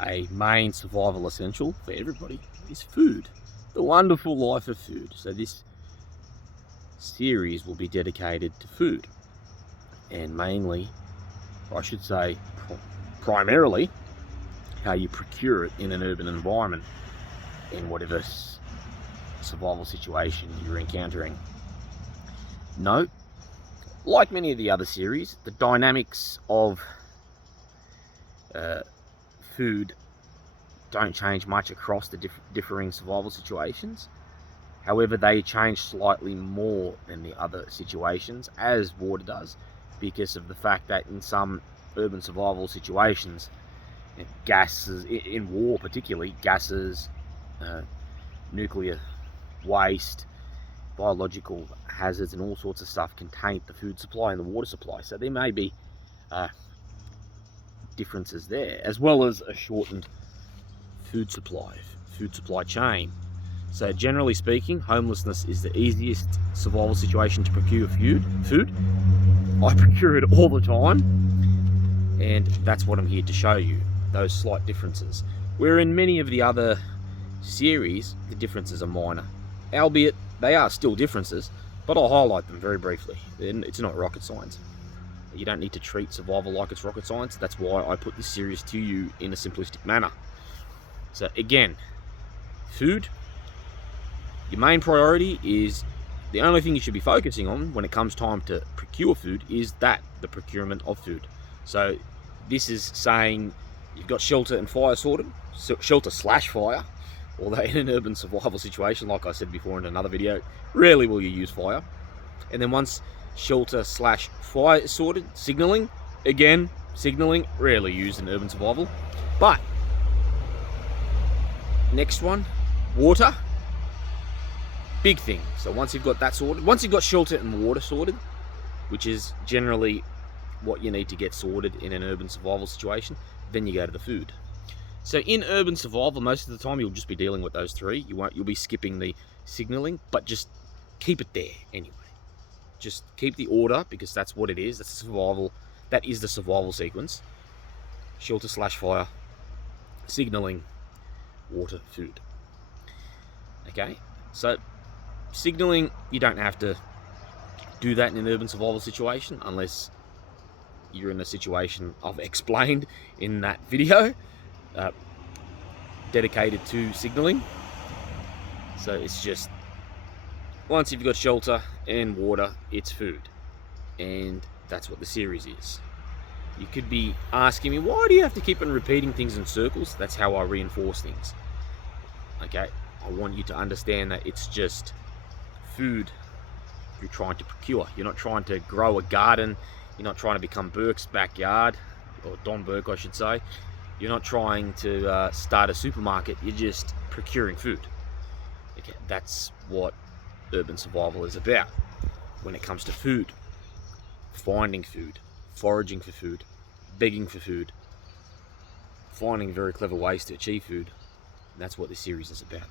a main survival essential for everybody is food. The wonderful life of food. So this series will be dedicated to food, and mainly, or I should say primarily, how you procure it in an urban environment in whatever survival situation you're encountering. Note, like many of the other series, the dynamics of food don't change much across the differing survival situations. However, they change slightly more than the other situations, as water does, because of the fact that in some urban survival situations, gases, in war particularly, gases, nuclear waste, biological hazards and all sorts of stuff can taint the food supply and the water supply. So there may be differences there, as well as a shortened food supply chain. So generally speaking, homelessness is the easiest survival situation to procure food. I procure it all the time, and that's what I'm here to show you, those slight differences. Where in many of the other series, the differences are minor, albeit they are still differences, but I'll highlight them very briefly. It's not rocket science. You don't need to treat survival like it's rocket science. That's why I put this series to you in a simplistic manner. So again, food, your main priority is the only thing you should be focusing on when it comes time to procure food is the procurement of food. So this is saying you've got shelter and fire sorted, shelter / fire, although in an urban survival situation, like I said before in another video, rarely will you use fire. And then once shelter / fire is sorted, signaling, again, signaling, rarely used in urban survival. But next one, water, big thing. So once you've got that sorted, once you've got shelter and water sorted, which is generally what you need to get sorted in an urban survival situation, then you go to the food. So in urban survival, most of the time you'll just be dealing with those three. You'll be skipping the signaling, but just keep it there anyway. Just keep the order, because that's what it is. That's survival. That is the survival sequence. Shelter / fire, signaling, water, food. Okay, so signaling, you don't have to do that in an urban survival situation unless you're in a situation I've explained in that video dedicated to signaling. So it's just, once you've got shelter and water, it's food, and that's what the series is. You could be asking me, why do you have to keep on repeating things in circles? That's how I reinforce things. Okay, I want you to understand that it's just food you're trying to procure. You're not trying to grow a garden. You're not trying to become Burke's backyard, or Don Burke I should say. You're not trying to start a supermarket. You're just procuring food. Okay, that's what urban survival is about. When it comes to food, finding food, foraging for food, begging for food, finding very clever ways to achieve food, that's what this series is about.